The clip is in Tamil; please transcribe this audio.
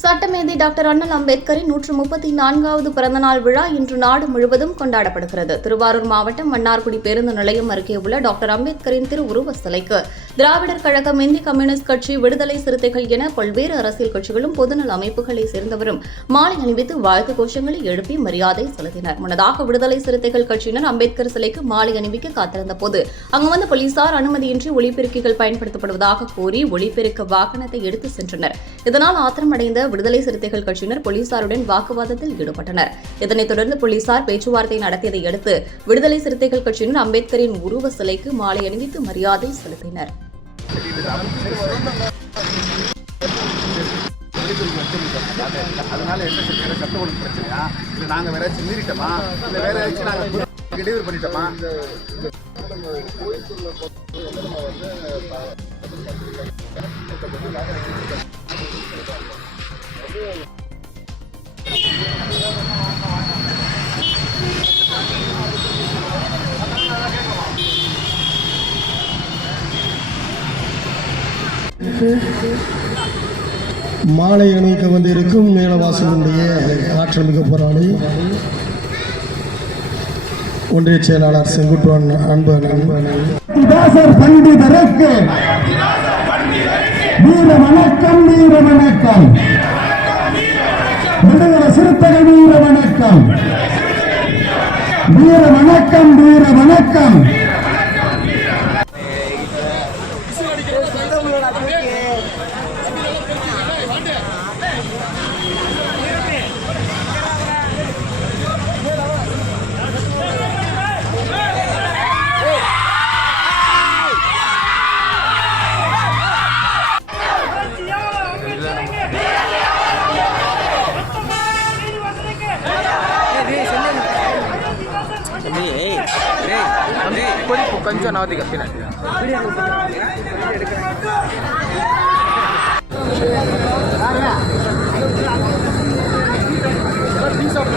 சட்டமேதை டாக்டர் அண்ணல் அம்பேத்கரின் 134வது பிறந்தநாள் விழா இன்று நாடு முழுவதும் கொண்டாடப்படுகிறது. திருவாரூர் மாவட்டம் மன்னார்குடி பேருந்து நிலையம் அருகே உள்ள டாக்டர் அம்பேத்கரின் திருவுருவ சிலைக்கு திராவிடர் கழகம், இந்திய கம்யூனிஸ்ட் கட்சி, விடுதலை சிறுத்தைகள் என பல்வேறு அரசியல் கட்சிகளும் பொதுநல அமைப்புகளை சேர்ந்தவரும் மாலை அணிவித்து வாழ்த்து கோஷங்களை எழுப்பி மரியாதை செலுத்தினர். முன்னதாக விடுதலை சிறுத்தைகள் கட்சியினர் அம்பேத்கர் சிலைக்கு மாலை அணிவிக்க காத்திருந்த போது அங்கு வந்த போலீசார் அனுமதியின்றி ஒலிபெருக்கிகள் பயன்படுத்தப்படுவதாக கூறி ஒலிபெருக்க வாகனத்தை எடுத்து சென்றனர். இதனால் ஆத்திரமடைந்த விடுதலை சிறுத்தைகள் கட்சியினர் போலீசாருடன் வாக்குவாதத்தில் ஈடுபட்டனர். இதனைத் தொடர்ந்து போலீசார் பேச்சுவார்த்தை நடத்தியதை அடுத்து விடுதலை சிறுத்தைகள் கட்சியினர் அம்பேத்கரின் உருவ சிலைக்கு மாலை அணிவித்து மரியாதை செலுத்தினர். அதனால என்ன சட்ட ஒழுங்கு பிரச்சனையா, இல்லை நாங்கள் வேற ஏதாச்சும் மீறிட்டோமா, இல்லை வேற ஏதாச்சும் நாங்கள் இடையூறு பண்ணிட்டோமா? மாலை அணிவிக்க வந்திருக்கும் மேலவாசலுடைய ஆற்றல் மிக போராளி ஒன்றிய செயலாளர் செங்குட்டுவன் பண்டிதருக்கு வீர வணக்கம், வீர வணக்கம். விடுதலை சிறுத்தைகள் வீர வணக்கம், வீர வணக்கம், வீர வணக்கம். கொஞ்சம் நாவதி கப்பின பீஸ் ஆஃப்